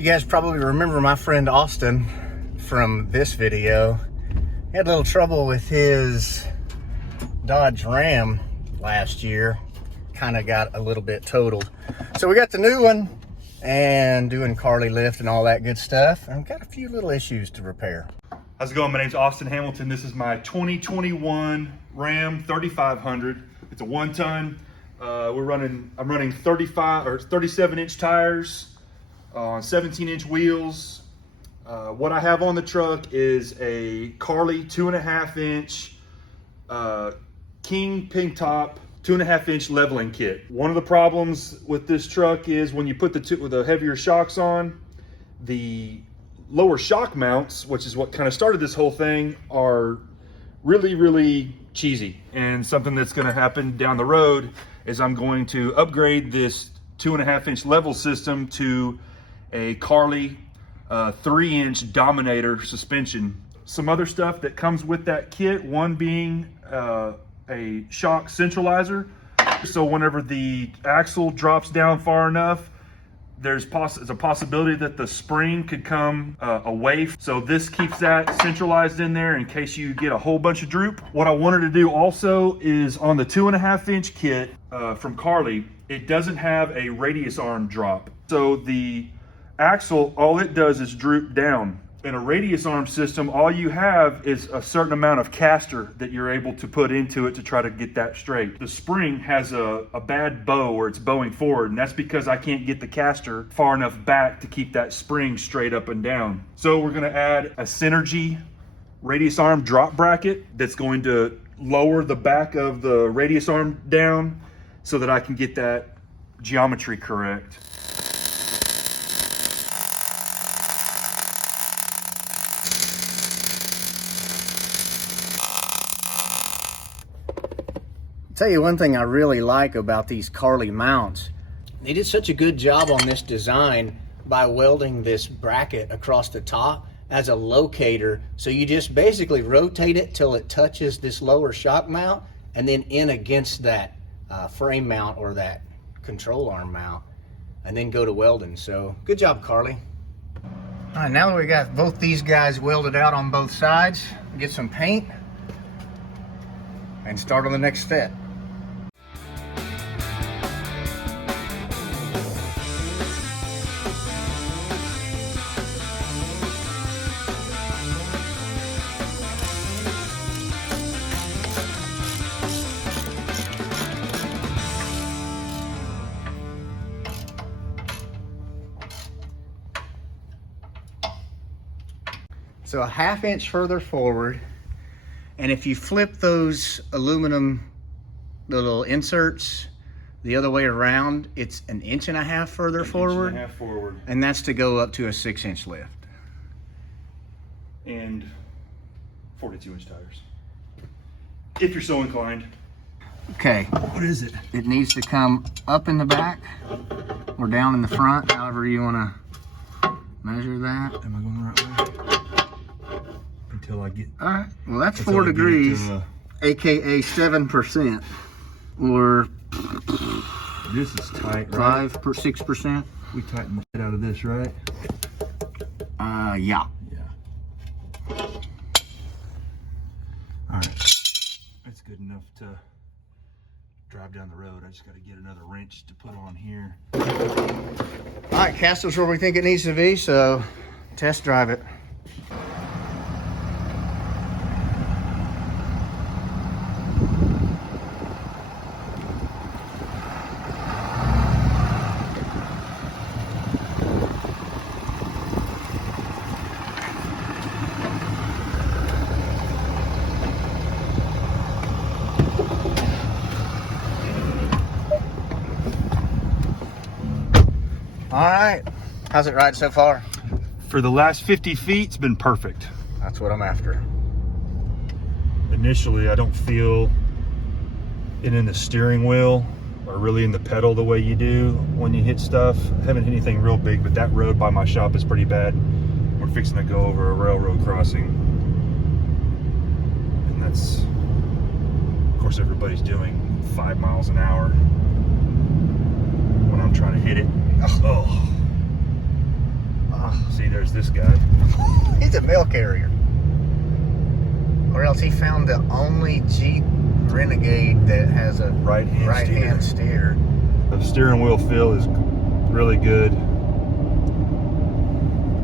You guys probably remember my friend Austin from this video. He had a little trouble with his Dodge Ram last year. Kind of got a little bit totaled. So we got the new one and doing Carly lift and all that good stuff. And we've got a few little issues to repair. How's it going? My name's Austin Hamilton. This is my 2021 Ram 3500. It's a 1-ton. I'm running 35 or 37-inch tires on 17-inch wheels. What I have on the truck is a Carly 2.5-inch King pink top 2.5-inch leveling kit. One of the problems with this truck is when you put the heavier shocks on, the lower shock mounts, which is what kind of started this whole thing, are really cheesy. And something that's going to happen down the road is I'm going to upgrade this 2.5-inch level system to a Carly 3-inch Dominator suspension. Some other stuff that comes with that kit, one being a shock centralizer. So whenever the axle drops down far enough, there's a possibility that the spring could come away. So this keeps that centralized in there in case you get a whole bunch of droop. What I wanted to do also is on the 2.5-inch kit from Carly, it doesn't have a radius arm drop. So the axle, all it does is droop down. In a radius arm system, all you have is a certain amount of caster that you're able to put into it to try to get that straight. The spring has a bad bow where it's bowing forward, and that's because I can't get the caster far enough back to keep that spring straight up and down. So we're gonna add a Synergy radius arm drop bracket that's going to lower the back of the radius arm down so that I can get that geometry correct. Tell you one thing I really like about these Carly mounts. They did such a good job on this design by welding this bracket across the top as a locator. So you just basically rotate it till it touches this lower shock mount and then in against that frame mount or that control arm mount and then go to welding. So good job, Carly. All right, now that we got both these guys welded out on both sides, get some paint and start on the next step. So a 1/2 inch further forward, and if you flip those aluminum little inserts the other way around, it's 1.5 inches further forward. 1.5 inches forward. And that's to go up to a 6-inch lift. And 42-inch tires, if you're so inclined. Okay. What is it? It needs to come up in the back or down in the front, however you want to measure that. Am I going the right way? Until I get. All right. Well, that's 4 degrees, aka 7%, or this is tight, right? 6%. We tighten the shit out of this, right? Yeah. Yeah. All right. That's good enough to drive down the road. I just got to get another wrench to put on here. All right, Castle's where we think it needs to be, so test drive it. All right, how's it ride so far? For the last 50 feet, it's been perfect. That's what I'm after. Initially, I don't feel it in the steering wheel or really in the pedal the way you do when you hit stuff. I haven't hit anything real big, but that road by my shop is pretty bad. We're fixing to go over a railroad crossing. And that's, of course, everybody's doing 5 miles an hour when I'm trying to hit it. Oh. There's this guy. He's a mail carrier. Or else he found the only Jeep Renegade that has a right-hand steer. The steering wheel feel is really good.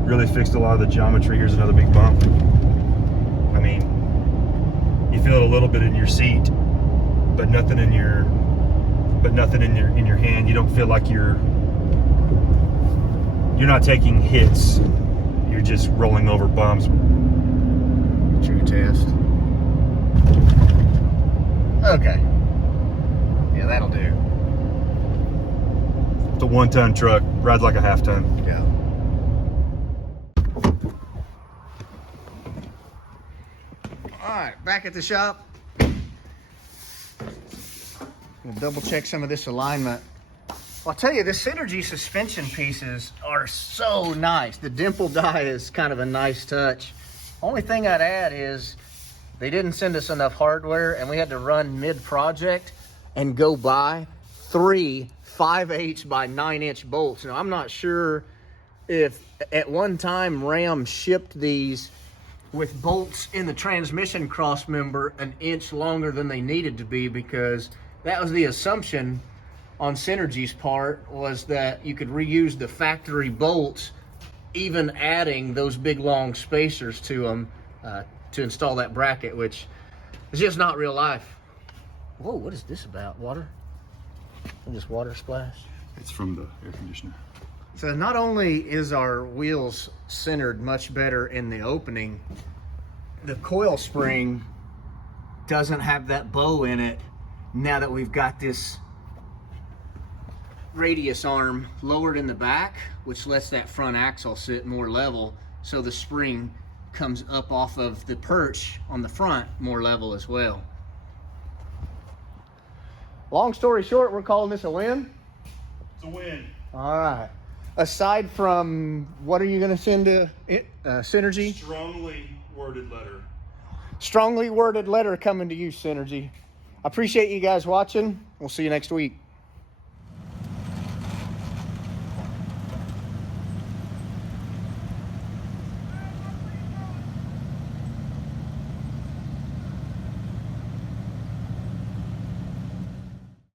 Really fixed a lot of the geometry. Here's another big bump. I mean, you feel it a little bit in your seat, but nothing in your hand. You don't feel like you're not taking hits. You're just rolling over bumps. True test. Okay. Yeah, that'll do. It's a 1-ton truck. Rides like a half-ton. Yeah. All right, back at the shop. Gonna double check some of this alignment. Well, I'll tell you, the Synergy suspension pieces are so nice. The dimple die is kind of a nice touch. Only thing I'd add is they didn't send us enough hardware, and we had to run mid-project and go buy 3 5/8 by 9-inch bolts. Now, I'm not sure if at one time Ram shipped these with bolts in the transmission cross member an inch longer than they needed to be, because that was the assumption on Synergy's part, was that you could reuse the factory bolts, even adding those big long spacers to them to install that bracket, which is just not real life. Whoa, what is this about? Water? Just water splash? It's from the air conditioner. So not only is our wheels centered much better in the opening, the coil spring doesn't have that bow in it now that we've got this radius arm lowered in the back, which lets that front axle sit more level, so the spring comes up off of the perch on the front more level as well. Long story short, we're calling this a win? It's a win. All right. Aside from, what are you going to send to Synergy? Strongly worded letter. Strongly worded letter coming to you, Synergy. I appreciate you guys watching. We'll see you next week.